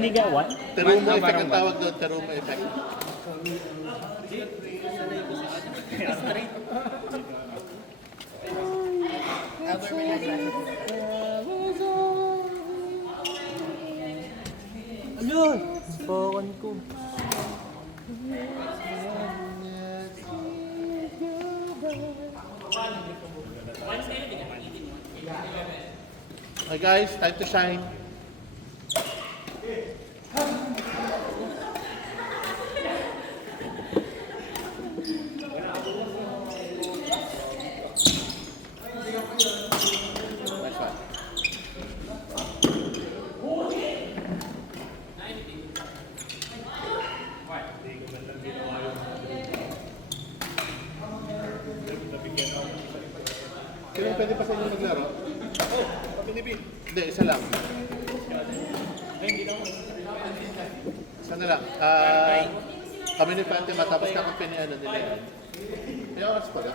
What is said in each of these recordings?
Ligawan? Terumo effect ang tawag doon, Terumo effect. Ayun! Bawan ko. Okay guys, time to shine. Nice one. Sino pwede pa sa inyo maglaro? Hindi, isa lang. Isa na lang. Kami ni Pante matapos kakampi ni ano nila yan. May oras pala.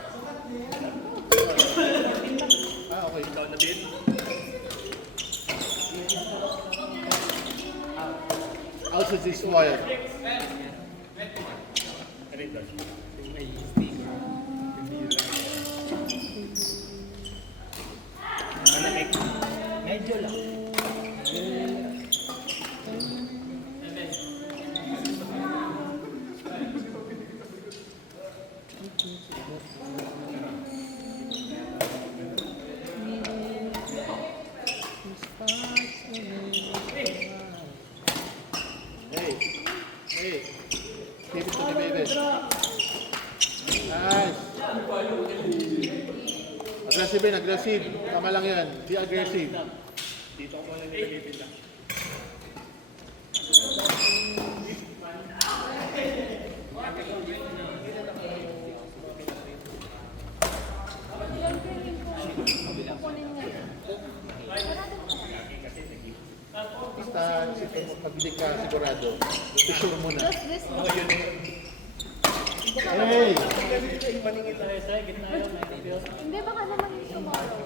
Okay. Ikaw na bin? Also this wire. Medyo lang. Hey. Give it to me, baby. Nice. Aggressive, aggressive. Tama lang yan. Be aggressive. Dito ako lang nililitin lang. Basta pag-bili ka sigurado, i-sure mo na. Hey! Hindi, baka naman yung tomorrow.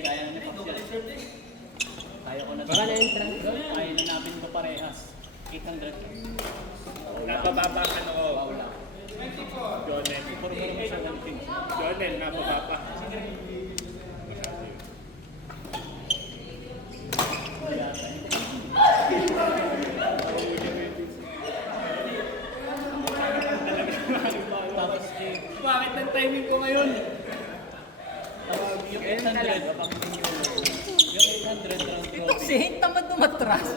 Kaya na nito. Kaya ko na. Baka na entrance doon. Kaya nanapin ko parehas. 800. Napababa ka na ako. Jonel. Jonel, napababa. Bakit ang timing ko ngayon? Yung 800, yung 800 round robin. Ito si tamad dumatras.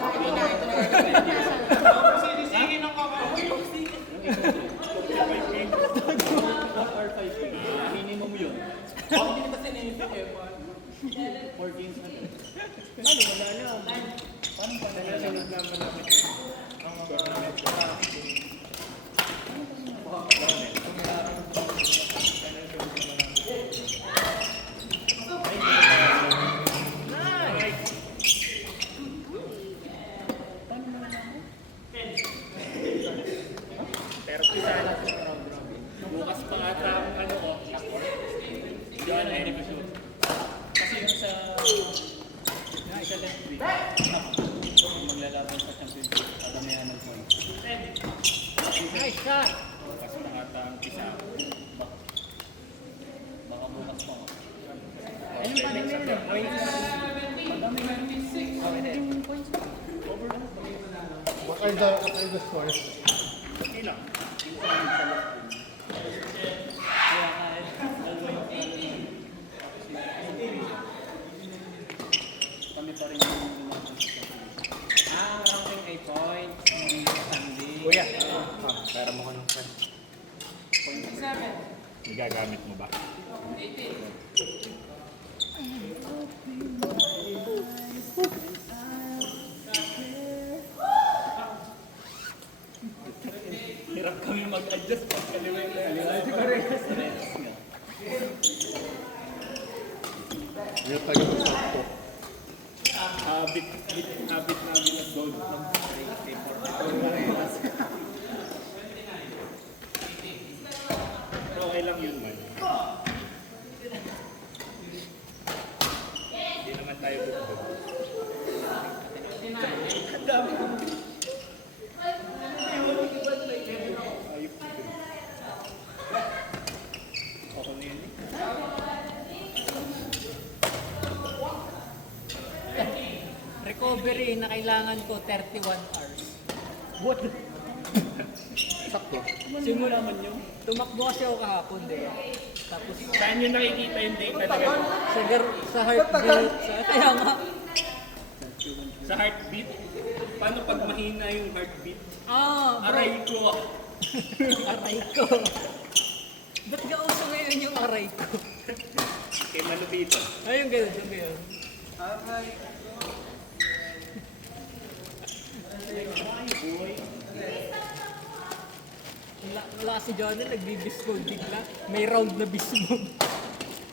Sige nang kakawin. Minimum yun. Ako hindi ba sinilipin eh? 1400. Ano, wala lang. Paano pa nalasunod naman namin? Pero kisa bukas pa ata ang ano ko. Jonel. Kasi yung sa last week, maglalaban sa championship, alam na yan ng points. Nice shot! Bukas pa ata ang kisa. Baka bukas pa. Ayun pa rin yun. What are the scores? Ilang? Kaya kahit kami pa rin yung ranking 8 points, standing. Kuya. Pera mo ka ng friend. 0.7. Igagamit mo ba? Hirap kami mag-adjust pag kaliwa. Kaliwa. Parehas nga. Yung tayo ng sakto. Habit namin ng gold. Okay lang yun man. Hindi naman tayo bugbog. Okay na yun eh. Recovery na kailangan ko 31 hours. What? Sakto. Simula man yun. Tumakbo kasi ako kahapon, di ba? Tapos Saan nyo nakikita yung data na gano'n? sa heartbeat, kaya nga, Sa heartbeat? Paano pag mahina yung heartbeat? bro, Aray ko! aray ko. Ba't ka uso ngayon yung aray ko? Kay Malupito. Ay, yung ganun, yung ganun. Wala si Johnny, nagbibismode bigla. May round na bismode.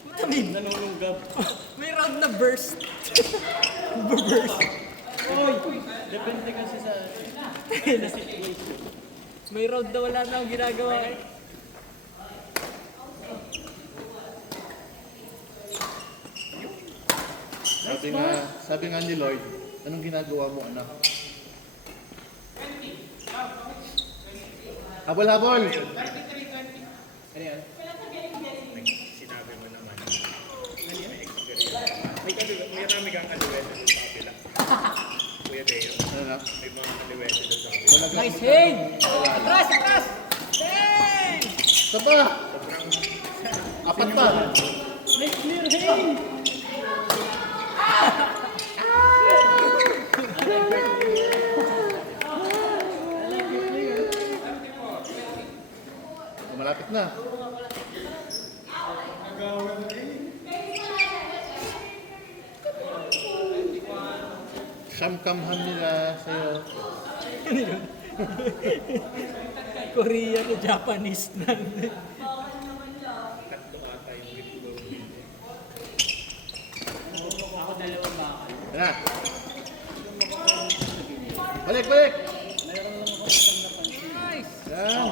What I mean? Nanununggab. May round na burst. Burst. Depende kasi sa... May round na wala na akong ginagawa eh. Sabi nga ni Lloyd, anong ginagawa mo, anak? Habol-habol! Sinabi mo naman. May rami kang kaliwete doon sa kabila. Kuya Deo, Ano na? may mga kaliwete doon sa kabila. Nice hang! Atras, atras! Hang! Saba! Apat pa! Nice clear hang! Malapit na. Siyam kamham nila sa'yo. Korean o Japanese na. Tatlo ata yung gift ko. Ako dalawang baka. Yan na. Balik, balik! Nice! Yan.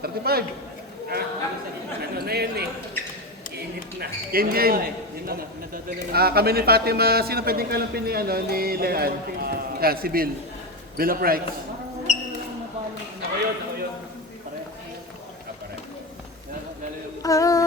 Thirty-five. Ano na yun eh. Init na. Game, game. Yun lang, nadadala na. Kami ni Fatima, sino pwedeng kalumpin ni, ni Lean? Yan, si Bill. Bill of Rights. Ako yun, ako yun. Ah!